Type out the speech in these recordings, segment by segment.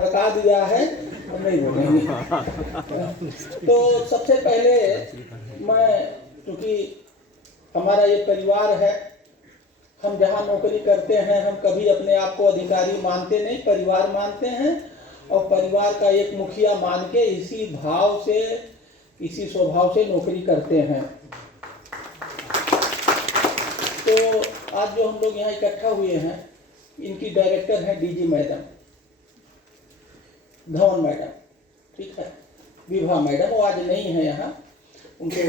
बता दिया है हम नहीं बोलेंगे। तो सबसे पहले मैं, क्योंकि हमारा ये परिवार है, हम जहाँ नौकरी करते हैं हम कभी अपने आप को अधिकारी मानते नहीं, परिवार मानते हैं और परिवार का एक मुखिया मान के इसी भाव से, इसी स्वभाव से नौकरी करते हैं। तो आज जो हम लोग यहाँ इकट्ठा हुए हैं, इनकी डायरेक्टर हैं डीजी मैडम, धवन मैडम, ठीक है, विभा मैडम, वो आज नहीं है यहाँ, उनको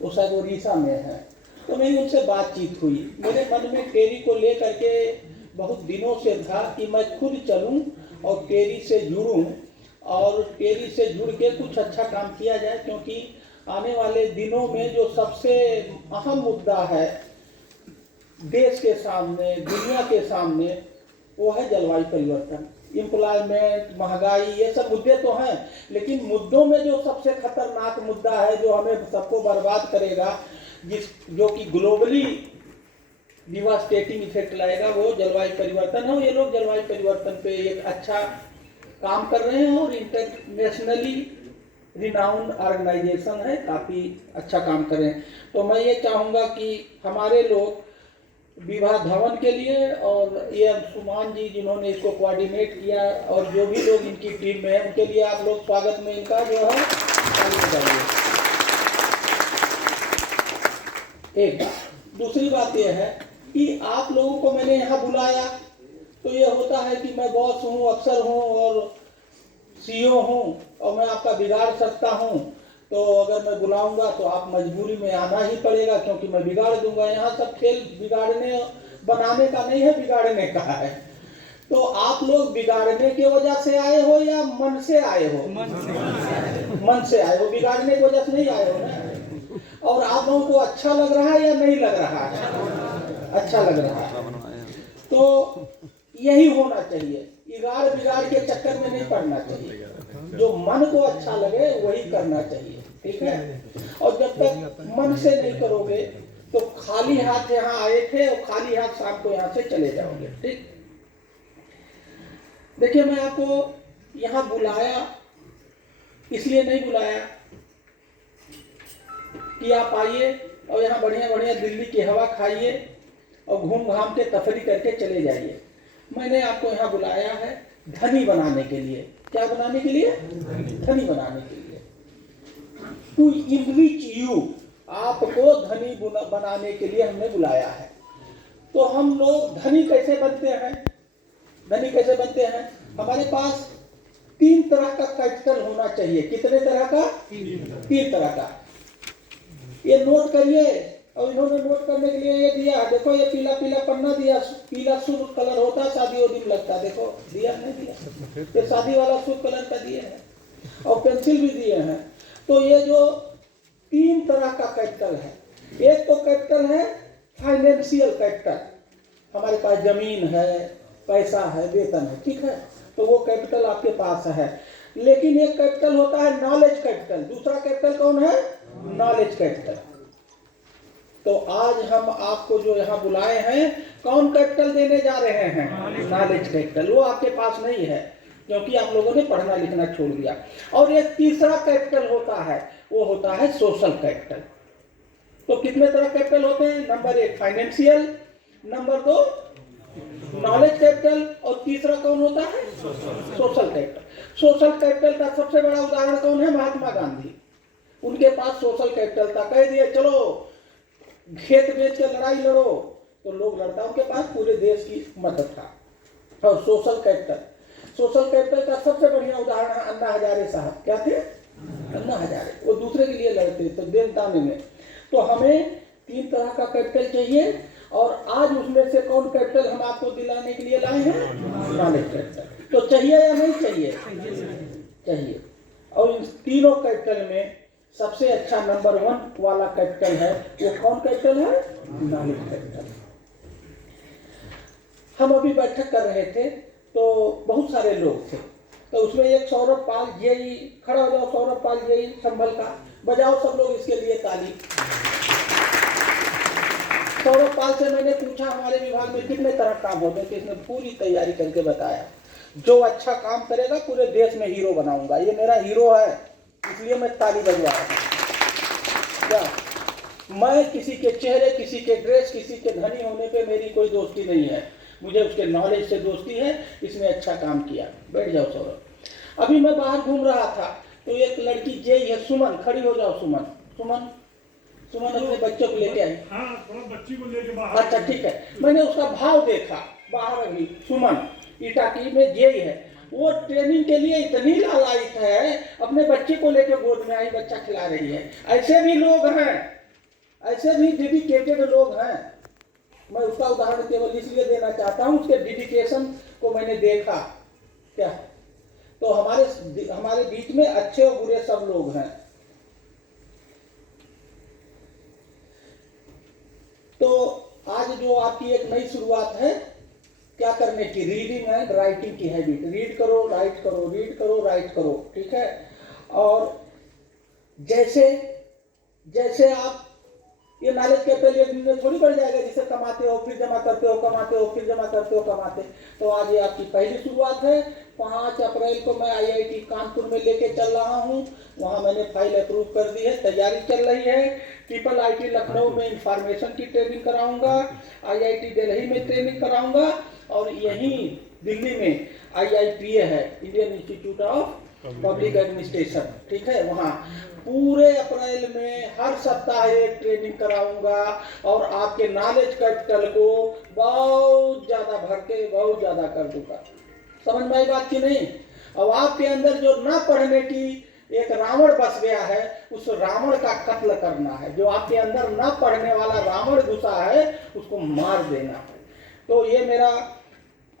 वो शायद उड़ीसा में है। तो मेरी उनसे बातचीत हुई, मेरे मन में टेरी को लेकर के बहुत दिनों से था कि मैं खुद चलूं और टेरी से जुड़ूं और टेरी से जुड़ के कुछ अच्छा काम किया जाए, क्योंकि आने वाले दिनों में जो सबसे अहम मुद्दा है देश के सामने, दुनिया के सामने, वो है जलवायु परिवर्तन। एम्प्लॉयमेंट, महंगाई, ये सब मुद्दे तो हैं, लेकिन मुद्दों में जो सबसे खतरनाक मुद्दा है, जो हमें सबको बर्बाद करेगा, जो कि ग्लोबली डिवास्टेटिंग इफेक्ट लाएगा, वो जलवायु परिवर्तन है। ये लोग जलवायु परिवर्तन पे एक अच्छा काम कर रहे हैं और इंटरनेशनली रिनाउंड ऑर्गेनाइजेशन है, काफ़ी अच्छा काम कर रहे हैं। तो मैं ये चाहूँगा कि हमारे लोग विभा धवन के लिए और ये अंशुमान जी जिन्होंने इसको कोऑर्डिनेट किया और जो भी लोग इनकी टीम में हैं, उनके लिए आप लोग स्वागत में इनका जो है एक बात। दूसरी बात यह है कि आप लोगों को मैंने यहाँ बुलाया तो ये होता है कि मैं बॉस हूँ, अफसर हूँ और सीईओ हूँ और मैं आपका बिगाड़ सकता हूँ, तो अगर मैं बुलाऊंगा तो आप मजबूरी में आना ही पड़ेगा, क्योंकि मैं बिगाड़ दूंगा। यहाँ सब खेल बिगाड़ने बनाने का नहीं है, बिगाड़ने का है। तो आप लोग बिगाड़ने की वजह से आए हो या मन से आए हो? मन से आए हो, बिगाड़ने की वजह से नहीं आए हो ना। और आप लोगों को अच्छा लग रहा है या नहीं लग रहा है? अच्छा लग रहा है। तो यही होना चाहिए, बिगाड़ बिगाड़ के चक्कर में नहीं पड़ना चाहिए, जो मन को अच्छा लगे वही करना चाहिए, ठीक है। और जब तक मन से नहीं करोगे तो खाली हाथ यहाँ आए थे और खाली हाथ शाम को यहाँ से चले जाओगे, ठीक। देखिए, मैं आपको यहाँ बुलाया इसलिए नहीं बुलाया कि आप आइए और यहाँ बढ़िया बढ़िया दिल्ली की हवा खाइए और घूम घाम के तफरी करके चले जाइए। मैंने आपको यहाँ बुलाया है धनी बनाने के लिए। क्या बनाने के लिए? धनी बनाने के लिए। टू इनरिच यू, आपको धनी बनाने के लिए हमने बुलाया है। तो हम लोग धनी कैसे बनते हैं? धनी कैसे बनते हैं? हमारे पास 3 तरह का कैपिटल होना चाहिए। कितने तरह का? 3 तरह का। ये नोट करिए, और इन्होंने नोट करने के लिए ये दिया, देखो ये पीला पीला पन्ना दिया, पीला शुभ कलर होता है, शादी वो दिन लगता है, देखो दिया नहीं दिया, ये शादी वाला शुभ कलर का दिए हैं, और पेंसिल भी दिए हैं। तो ये जो 3 तरह का कैपिटल है, एक तो कैपिटल है फाइनेंशियल कैपिटल, हमारे पास जमीन है, पैसा है, वेतन है, ठीक है, तो वो कैपिटल आपके पास है। लेकिन एक कैपिटल होता है नॉलेज कैपिटल। दूसरा कैपिटल कौन है? Knowledge capital. तो आज हम आपको जो यहाँ बुलाए हैं, कौन कैपिटल देने जा रहे हैं? Knowledge capital. वो आपके पास नहीं है क्योंकि आप लोगों ने पढ़ना लिखना छोड़ दिया। और एक तीसरा कैपिटल होता है, वो होता है सोशल कैपिटल। तो कितने तरह कैपिटल होते हैं? Number 1 financial, number 2 knowledge capital, और तीसरा कौन होता है? Social capital. सोशल कैपिटल का सबसे बड़ा उदाहरण कौन है? महात्मा गांधी। उनके पास सोशल कैपिटल था, कह दिए चलो खेत बेच के लड़ाई लड़ो, तो लोग लड़ता, उनके पास पूरे देश की मदद था। और सोशल कैपिटल का सबसे बढ़िया उदाहरण है अन्ना हजारे साहब। क्या थे? अन्ना हजारे। वो दूसरे के लिए लड़ते तो देन दाने में। तो हमें 3 तरह का कैपिटल चाहिए, और आज उसमें से कौन कैपिटल हम आपको दिलाने के लिए लाए हैं? Knowledge capital. तो चाहिए या नहीं चाहिए? चाहिए। और इन तीनों कैपिटल में सबसे अच्छा नंबर 1 वाला कैपिटल है, वो कौन कैपिटल है? Knowledge capital. हम अभी बैठक कर रहे थे तो बहुत सारे लोग थे, तो उसमें एक सौरभ पाल जेई, खड़ा हो जाओ सौरभ पाल जेई संभल का, बजाओ सब लोग इसके लिए ताली। सौरभ पाल से मैंने पूछा हमारे विभाग में कितने तरह काम होते हैं, तो इसने पूरी तैयारी करके बताया। जो अच्छा काम करेगा पूरे देश में हीरो बनाऊंगा। ये मेरा हीरो है, इसलिए मैं ताली बजवा रहा हूँ। क्या मैं किसी के चेहरे, किसी के ड्रेस, किसी के धनी होने पे मेरी कोई दोस्ती नहीं है, मुझे उसके नॉलेज से दोस्ती है। इसने अच्छा काम किया। बैठ जाओ सौरभ। अभी मैं बाहर घूम रहा था तो एक लड़की जेई है, सुमन, खड़ी हो जाओ सुमन। सुमन सुमन अपने बच्चों को लेके आई। हाँ, थोड़ा बच्ची को लेके बाहर। अच्छा ठीक है। मैंने उसका भाव देखा बाहर। अभी सुमन इटाकी में जेई है, वो ट्रेनिंग के लिए इतनी लालायित है, अपने बच्चे को लेकर गोद में आई, बच्चा खिला रही है। ऐसे भी लोग हैं, ऐसे भी डेडिकेटेड लोग हैं। मैं उसका उदाहरण केवल इसलिए देना चाहता हूं, उसके डेडिकेशन को मैंने देखा। क्या तो हमारे बीच में अच्छे और बुरे सब लोग हैं। तो आज जो आपकी एक नई शुरुआत है क्या करने की, रीडिंग एंड राइटिंग की हैबिट। रीड करो, राइट करो, रीड करो, राइट करो, ठीक है। और जैसे जैसे आप ये नॉलेज कैपिटल एक दिन में थोड़ी बढ़ जाएगा, जिसे कमाते हो फिर जमा करते हो, कमाते हो फिर जमा करते हो, कमाते। तो आज ये आपकी पहली शुरुआत है। 5 अप्रैल को मैं IIT कानपुर में लेके चल रहा हूँ। वहाँ मैंने फाइल अप्रूव कर दी है, तैयारी चल रही है। IIT लखनऊ में इंफॉर्मेशन की ट्रेनिंग कराऊंगा, IIT दिल्ली में ट्रेनिंग कराऊंगा, और यहीं दिल्ली में IIPA है, Indian institute of public administration, ठीक है। वहाँ पूरे अप्रैल में हर सप्ताह एक ट्रेनिंग कराऊंगा और आपके नॉलेज कैपिटल को बहुत ज्यादा भर के बहुत ज्यादा कर दूंगा। समझ में आई बात की नहीं? अब आपके अंदर जो ना पढ़ने की एक रावण बस गया है, उस रावण का कत्ल करना है। जो आपके अंदर ना पढ़ने वाला रावण घुसा है, उसको मार देना है। तो ये मेरा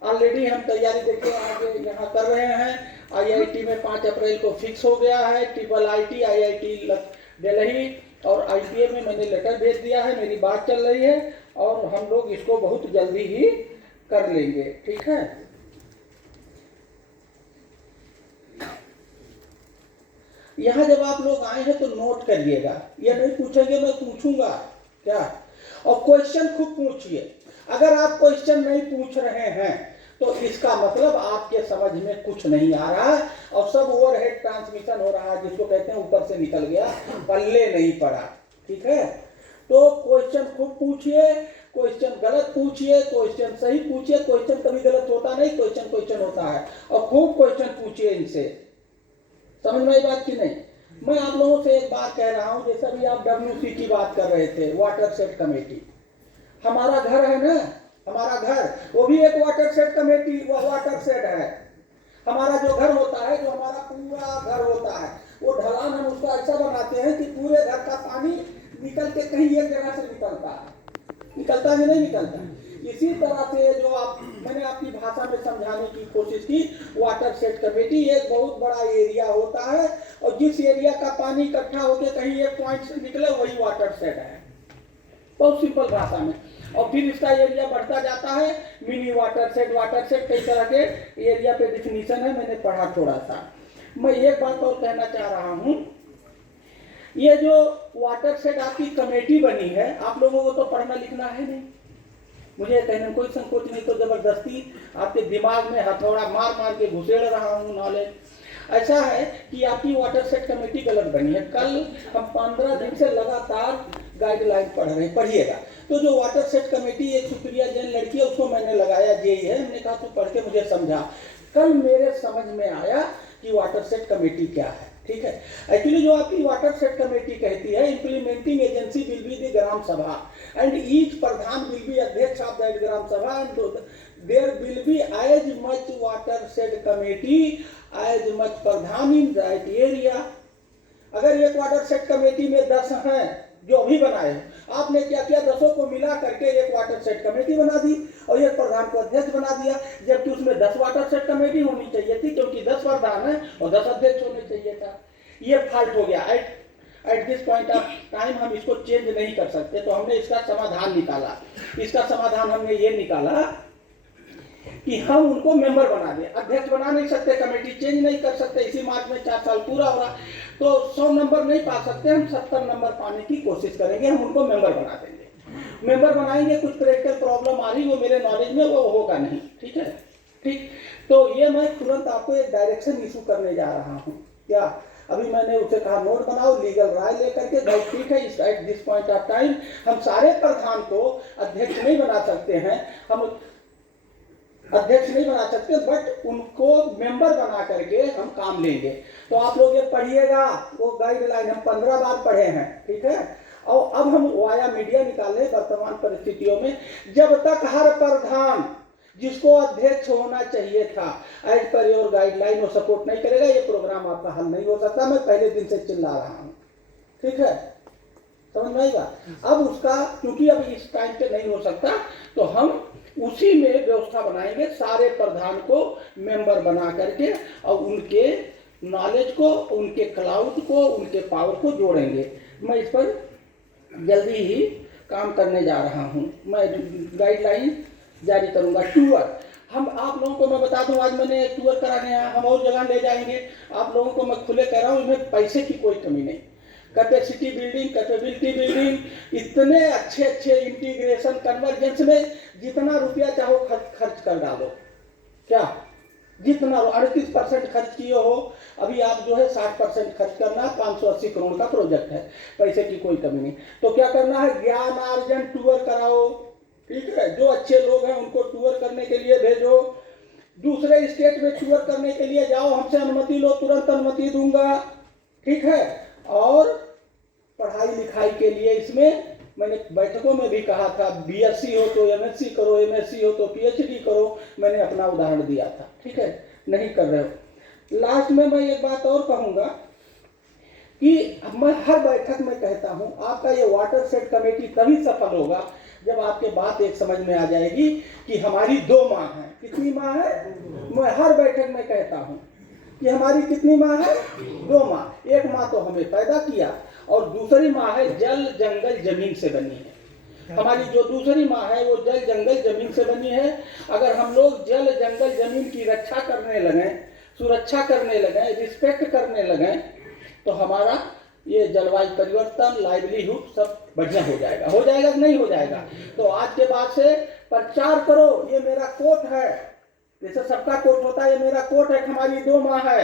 ऑलरेडी हम तैयारी देखिए आगे यहाँ कर रहे हैं। IIT में 5 अप्रैल को फिक्स हो गया है। IIT IIT दिल्ली और IPA में मैंने लेटर भेज दिया है, मेरी बात चल रही है और हम लोग इसको बहुत जल्दी ही कर लेंगे, ठीक है। यहाँ जब आप लोग आए हैं तो नोट करिएगा, ये नहीं पूछेंगे मैं पूछूंगा क्या। और क्वेश्चन खूब पूछिए। अगर आप क्वेश्चन नहीं पूछ रहे हैं तो इसका मतलब आपके समझ में कुछ नहीं आ रहा है और सब ओवरहेड ट्रांसमिशन हो रहा है, जिसको कहते हैं ऊपर से निकल गया, पल्ले नहीं पड़ा, ठीक है। तो क्वेश्चन खूब पूछिए, क्वेश्चन गलत पूछिए, क्वेश्चन सही पूछिए। क्वेश्चन कभी गलत होता नहीं, क्वेश्चन क्वेश्चन होता है। और खूब क्वेश्चन पूछिए इनसे। समझ में आई बात की नहीं? मैं आप लोगों से एक बात कह रहा हूं, जैसे भी आप WC की बात कर रहे थे, वाटर सेट कमेटी। हमारा घर है ना, हमारा घर, वो भी एक वाटर सेट कमेटी, वो वाटर सेट है। हमारा जो घर होता है, जो हमारा पूरा घर होता है, वो ढलान हम उसका ऐसा बनाते हैं कि पूरे घर का पानी निकल के कहीं एक जगह से निकलता है। निकलता है नहीं निकलता? इसी तरह से जो मैंने आपकी भाषा में समझाने की कोशिश की, वाटर सेट कमेटी एक बहुत बड़ा एरिया होता है और जिस एरिया का पानी इकट्ठा होकर कहीं एक पॉइंट से निकले वही वाटर सेट है, बहुत सिंपल भाषा में। और फिर इसका एरिया बढ़ता जाता है, मिनी वाटर सेट कई तरह के एरिया पे डिफिनीशन है, मैंने पढ़ा थोड़ा सा। मैं एक बात और कहना चाह रहा हूँ, ये जो वाटर सेट आपकी कमेटी बनी है, आप लोगों को तो पढ़ना लिखना है नहीं, मुझे कहने में कोई संकोच नहीं, तो जबरदस्ती आपके दिमाग में हथौड़ा मार मार के घुसेड़ रहा हूँ नॉलेज। ऐसा है कि आपकी वाटर सेट कमेटी गलत बनी है। कल हम 15 दिन से लगातार गाइडलाइन पढ़ रहे हैं, पढ़िएगा। तो जो वाटर सेट कमेटी, एक सुप्रिया जैन लड़की है, उसको मैंने लगाया, जेई है, हमने कहा तू पढ़ के मुझे समझा। कल मेरे समझ में आया कि वाटर सेट कमेटी क्या है, ठीक है। एक्चुअली जो आपकी वाटर सेट कमेटी कहती है, implementing agency will be the gram sabha and each pradhan will be adhyaksh of that gram sabha and there will be as much water set committee as much pradhan in that area. अगर एक वाटर सेट कमेटी में 10 हैं जो अभी बनाए, आपने क्या किया, 10 को मिला करके एक वाटर सेट कमेटी बना दी और एक प्रधान को अध्यक्ष बना दिया, जबकि उसमें 10 वाटर सेट कमेटी होनी चाहिए थी, क्योंकि 10 प्रधान है और 10 अध्यक्ष होने चाहिए था। ये फॉल्ट हो गया। At this point of time हम इसको चेंज नहीं कर सकते, तो हमने इसका समाधान निकाला। इसका समाधान हमने ये निकाला कि हम उनको मेंबर बना दें। अध्यक्ष बना नहीं सकते, कमेटी चेंज नहीं कर सकते, इसी मार्च में 4 साल पूरा हो रहा, तो 100 नंबर नहीं पा सकते, हम 70 नंबर पाने की कोशिश करेंगे, हम उनको मेंबर बना देंगे। मेंबर बनाएंगे, कुछ प्रैक्टिकल प्रॉब्लम आ रही वो मेरे नॉलेज में वो होगा नहीं, ठीक है, ठीक। तो ये मैं तुरंत आपको एक डायरेक्शन इशू करने जा रहा हूँ। क्या अभी मैंने उसे कहा नोट बनाओ, लीगल राय लेकर के, भाई ठीक है at this point of time हम सारे प्रधान को अध्यक्ष नहीं बना सकते हैं, हम अध्यक्ष नहीं बना सकते, बट उनको मेंबर बना करके हम काम लेंगे। तो आप लोग ये पढ़िएगा, वो गाइडलाइन हम 15 बार पढ़े हैं, ठीक है। और अब हम वाया मीडिया निकाले वर्तमान परिस्थितियों में, जब तक हर प्रधान जिसको अध्यक्ष होना चाहिए था एज पर योर गाइडलाइन वो सपोर्ट नहीं करेगा, ये प्रोग्राम आपका हल नहीं हो सकता। मैं पहले दिन से चिल्ला रहा हूँ, ठीक है, समझ में आएगा। अब उसका क्योंकि अब इस टाइम पे नहीं हो सकता, तो हम उसी में व्यवस्था बनाएंगे, सारे प्रधान को मेंबर बना करके और उनके नॉलेज को, उनके क्लाउड को, उनके पावर को जोड़ेंगे। मैं इस पर जल्दी ही काम करने जा रहा हूँ। मैं गाइडलाइन जारी करूंगा। टूर हम आप लोगों को मैं बता दूं, आज मैंने टूर कराने आया, हम और जगह ले जाएंगे। आप लोगों को मैं खुले कह रहा हूँ, इसमें पैसे की कोई कमी नहीं। कैपेसिटी बिल्डिंग, कैपेबिलिटी बिल्डिंग, इतने अच्छे अच्छे इंटीग्रेशन कन्वर्जेंस में जितना रुपया चाहो खर्च कर डालो। क्या जितना 38% खर्च किए हो, अभी आप जो है 60% खर्च करना, 580 करोड़ का प्रोजेक्ट है, पैसे की कोई कमी नहीं। तो क्या करना है, ज्ञानार्जन टूर कराओ, ठीक है। जो अच्छे लोग हैं उनको टूर करने के लिए भेजो, दूसरे स्टेट में टूर करने के लिए जाओ, हमसे अनुमति लो, तुरंत अनुमति दूंगा, ठीक है। और पढ़ाई लिखाई के लिए इसमें मैंने बैठकों में भी कहा था, बीएससी हो तो एमएससी करो, एमएससी हो तो पीएचडी करो, मैंने अपना उदाहरण दिया था, ठीक है, नहीं कर रहे हो। लास्ट में मैं एक बात और कहूंगा कि मैं हर बैठक में कहता हूं, आपका ये वाटर सेट कमेटी तभी सफल होगा जब आपके बात एक समझ में आ जाएगी कि हमारी 2 माँ है। कितनी माँ है? मैं हर बैठक में कहता हूं कि हमारी कितनी माँ है? 2 माँ। एक माँ तो हमें पैदा किया और दूसरी माँ है जल जंगल जमीन से बनी है। हमारी जो दूसरी माँ है वो जल जंगल जमीन से बनी है। अगर हम लोग जल जंगल जमीन की रक्षा करने लगे, सुरक्षा करने लगे, रिस्पेक्ट करने लगे, तो हमारा ये जलवायु परिवर्तन, लाइवलीहुड सब बढ़िया हो जाएगा। हो जाएगा कि नहीं हो जाएगा? तो आज के बाद से प्रचार करो, ये मेरा कोट है, जैसे सबका कोट होता है, ये मेरा कोट है, हमारी 2 माँ है,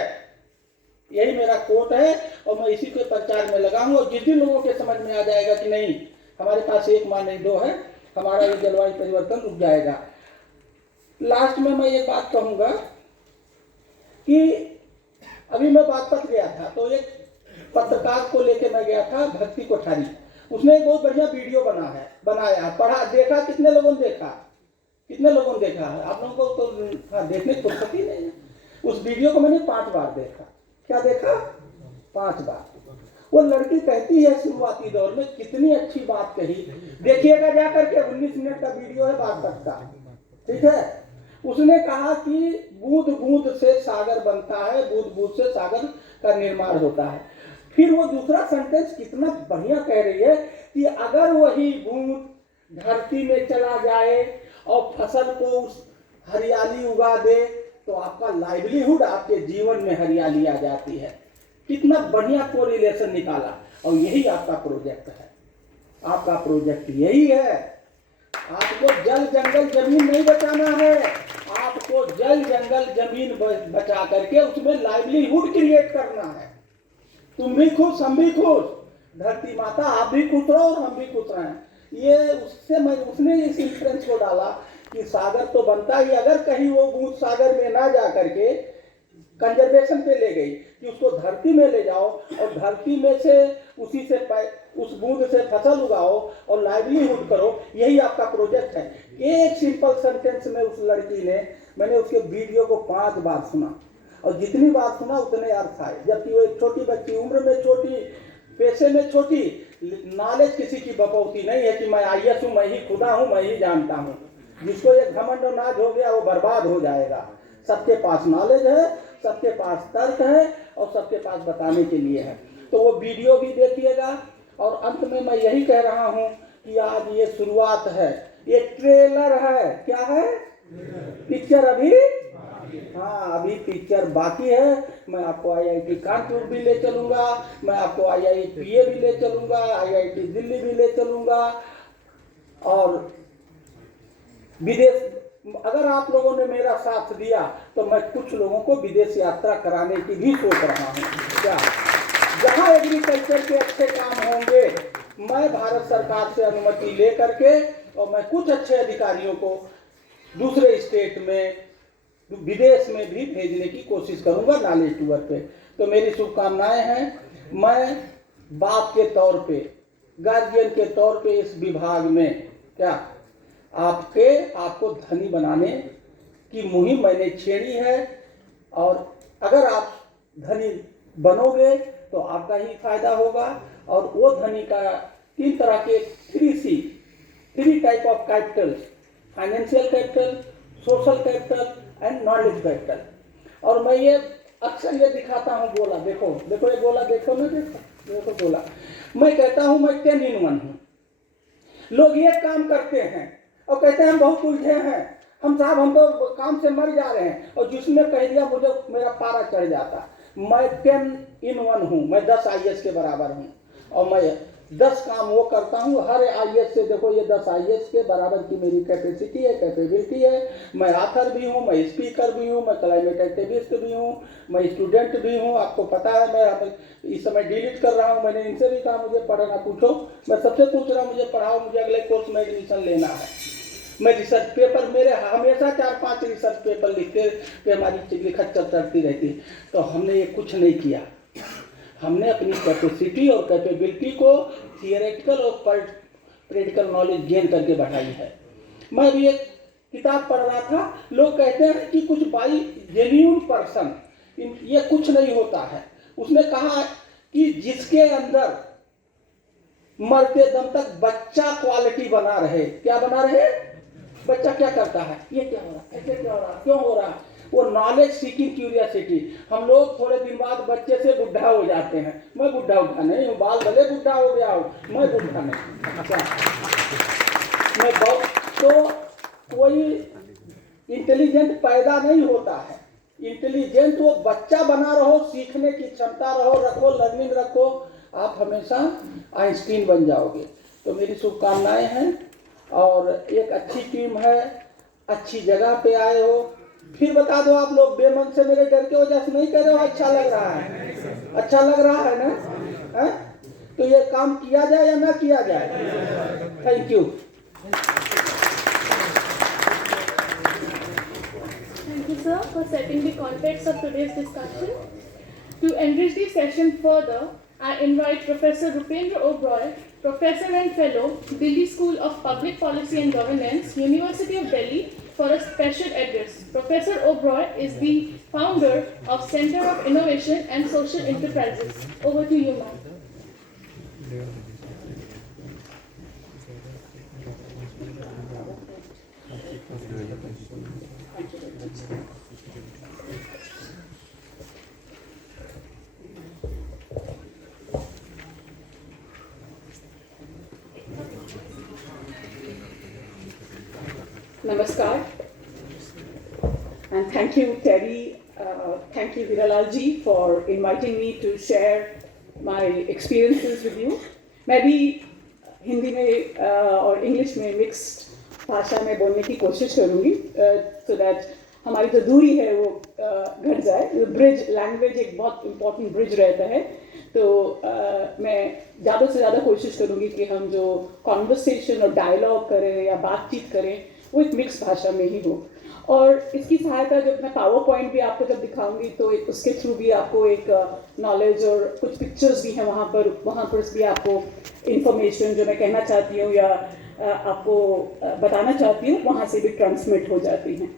यही मेरा कोट है और मैं इसी के प्रचार में लगाऊंगा। जिस दिन लोगों के समझ में आ जाएगा कि नहीं हमारे पास 1 माँ नहीं 2 है, हमारा ये जलवायु परिवर्तन रुक जाएगा। लास्ट में मैं ये बात कहूंगा कि अभी मैं बागपत गया था, तो एक पत्रकार को लेके मैं गया था, भक्ति कोठारी, उसने एक बहुत बढ़िया वीडियो बनाया, पढ़ा, देखा, कितने लोगों ने देखा? कितने लोगों ने देखा? आप लोगों को तो हाँ, देखने की फुर्सत ही नहीं है। उस वीडियो को मैंने 5 बार देखा। क्या देखा? 5 बार। वो लड़की कहती है शुरुआती दौर में, कितनी अच्छी बात कही, देखिएगा जा करके, 19 मिनट का वीडियो है बागपत का, ठीक है। उसने कहा कि बूंद बूंद से सागर बनता है, बूंद बूंद से सागर का निर्माण होता है। फिर वो दूसरा सेंटेंस कितना बढ़िया कह रही है कि अगर वही बूंद धरती में चला जाए और फसल को उस हरियाली उगा दे, तो आपका लाइवलीहुड, आपके जीवन में हरियाली आ जाती है। कितना बढ़िया कोरिलेशन निकाला। और यही आपका प्रोजेक्ट है, आपका प्रोजेक्ट यही है। आपको जल जंगल जमीन नहीं बचाना है, आपको जल जंगल जमीन बचा करके उसमें लाइवलीहुड क्रिएट करना है। तुम भी खुश, हम भी खुश, धरती माता आप भी खुश रहो और हम भी खुश रहें। ये उसने इस इंफ्रेंस को डाला कि सागर तो बनता ही, अगर कहीं वो बूंद सागर में ना जा करके कंजर्वेशन पे ले गई कि उसको धरती में ले जाओ और धरती में से उस बूंद से फसल उगाओ और लाइवलीहुड करो, यही आपका प्रोजेक्ट है। एक सिंपल सेंटेंस में उस लड़की ने, मैंने उसके वीडियो को 5 बार सुना और जितनी बार सुना उतने अर्थ आए। जबकि वो एक छोटी बच्ची, उम्र में छोटी, पैसे में छोटी, नॉलेज किसी की बपौती नहीं है कि मैं आईएएस हूँ, मैं ही खुदा हूँ, मैं ही जानता हूँ। जिसको ये घमंड और नाज हो गया वो बर्बाद हो जाएगा। सबके पास नॉलेज है, सबके पास तर्क है और सबके पास बताने के लिए है। तो वो वीडियो भी देखिएगा। और अंत में मैं यही कह रहा हूँ कि आज ये शुरुआत है, ये ट्रेलर है। क्या है? पिक्चर अभी, हाँ अभी पिक्चर बाकी है। मैं आपको आईआईटी कानपुर भी ले चलूंगा, मैं आपको आईआईपीए भी ले चलूंगा, आईआईटी दिल्ली भी ले चलूंगा और विदेश अगर आप लोगों ने मेरा साथ दिया तो मैं कुछ लोगों को विदेश यात्रा कराने की भी सोच रहा हूँ। क्या जहाँ एग्रीकल्चर के अच्छे काम होंगे मैं भारत सरकार से अनुमति ले करके और मैं कुछ अच्छे अधिकारियों को दूसरे स्टेट में विदेश में भी भेजने की कोशिश करूंगा नॉलेज टूर पे। तो मेरी शुभकामनाएं हैं। मैं बाप के तौर पे, गार्जियन के तौर पे इस विभाग में क्या आपको धनी बनाने की मुहिम मैंने छेड़ी है। और अगर आप धनी बनोगे तो आपका ही फायदा होगा। और वो धनी का 3 तरह के 3 type of capital, financial capital, social capital and knowledge capital. और मैं ये अक्सर ये दिखाता हूँ गोला, देखो ये गोला, देखो गोला। मैं कहता हूँ मैं 10 in 1 हूँ। लोग ये काम करते हैं और कहते हैं हम बहुत उलझे हैं, हम तो काम से मर जा रहे हैं, और जिसने कह दिया मुझे मेरा पारा चढ़ जाता। मैं 10 in 1 हूँ, मैं 10 IAS के बराबर हूँ और मैं 10 काम वो करता हूँ। हर IAS से देखो ये 10 IAS के बराबर की मेरी कैपेसिटी है, कैपेबिलिटी है। मैं ऑथर भी हूँ, मैं स्पीकर भी हूँ, मैं क्लाइमेट एक्टिविस्ट भी हूँ, मैं स्टूडेंट भी हूँ। आपको पता है मैं इस समय डिलीट कर रहा हूँ। मैंने इनसे भी कहा मुझे पढ़ना पूछो, मैं सबसे पूछ रहा हूँ मुझे पढ़ाओ, मुझे अगले कोर्स में एडमिशन लेना है। मैं रिसर्च पेपर, मेरे हमेशा 4-5 रिसर्च पेपर लिखते पे हमारी लिखत चलती रहती। तो हमने ये कुछ नहीं किया, हमने अपनी कैपेसिटी और कैपेबिलिटी को थियोरेटिकल और प्रैक्टिकल नॉलेज गेन करके बढ़ाई है। मैं भी एक किताब पढ़ रहा था, लोग कहते हैं कि कुछ बाई जेन्युइन पर्सन, ये कुछ नहीं होता है। उसने कहा कि जिसके अंदर मरते दम तक बच्चा क्वालिटी बना रहे। क्या बना रहे? बच्चा क्या करता है, ये क्या हो रहा है, ऐसे क्या हो रहा है, क्यों हो रहा है, वो नॉलेज सीकिंग क्यूरियोसिटी। हम लोग थोड़े दिन बाद बच्चे से बुढ़ा हो जाते हैं। मैं बुढ़ा नहीं हूँ, बाल भले बुढ़ा हो गया हूँ, मैं बुढ़ा नहीं। अच्छा, मैं बहुत, तो कोई इंटेलिजेंट पैदा नहीं होता है। इंटेलिजेंट वो बच्चा बना रहो, सीखने की क्षमता रखो, लर्निंग रखो, आप हमेशा आइंस्टीन बन जाओगे। तो मेरी शुभकामनाएं हैं। और एक अच्छी टीम है, अच्छी जगह पे आए हो। फिर बता दो आप लोग बेमन से मेरे डर के वजह से नहीं कह रहे हो, अच्छा लग रहा है, अच्छा लग रहा है ना? है? तो ये काम किया जाए या ना किया जाए? Thank you. Thank you, sir, for setting the context of today's discussion. To enrich the session further, I invite Professor Rupendra Oberoi, Professor and Fellow, Delhi School of Public Policy and Governance, University of Delhi, for a special address. Professor Oberoi is the founder of Center of Innovation and Social Enterprises. Over to you, ma'am. Namaskar, and thank you Terry, thank you Viralal ji for inviting me to share my experiences with you. मैं भी हिंदी में और English में mixed भाषा में बोलने की कोशिश करूँगी so that हमारी जो दूरी है वो घट जाए। ब्रिज लैंग्वेज एक बहुत इम्पोर्टेंट ब्रिज रहता है। तो मैं ज़्यादा से ज़्यादा कोशिश करूँगी कि हम जो कॉन्वर्सेशन और डायलॉग करें या बातचीत करें वो एक मिक्स भाषा में ही हो। और इसकी सहायता जब मैं पावर पॉइंट भी आपको जब दिखाऊंगी तो उसके थ्रू भी आपको एक नॉलेज और कुछ पिक्चर्स भी हैं वहाँ पर भी आपको इन्फॉर्मेशन जो मैं कहना चाहती हूँ या आपको बताना चाहती हूँ वहाँ से भी ट्रांसमिट हो जाती हैं।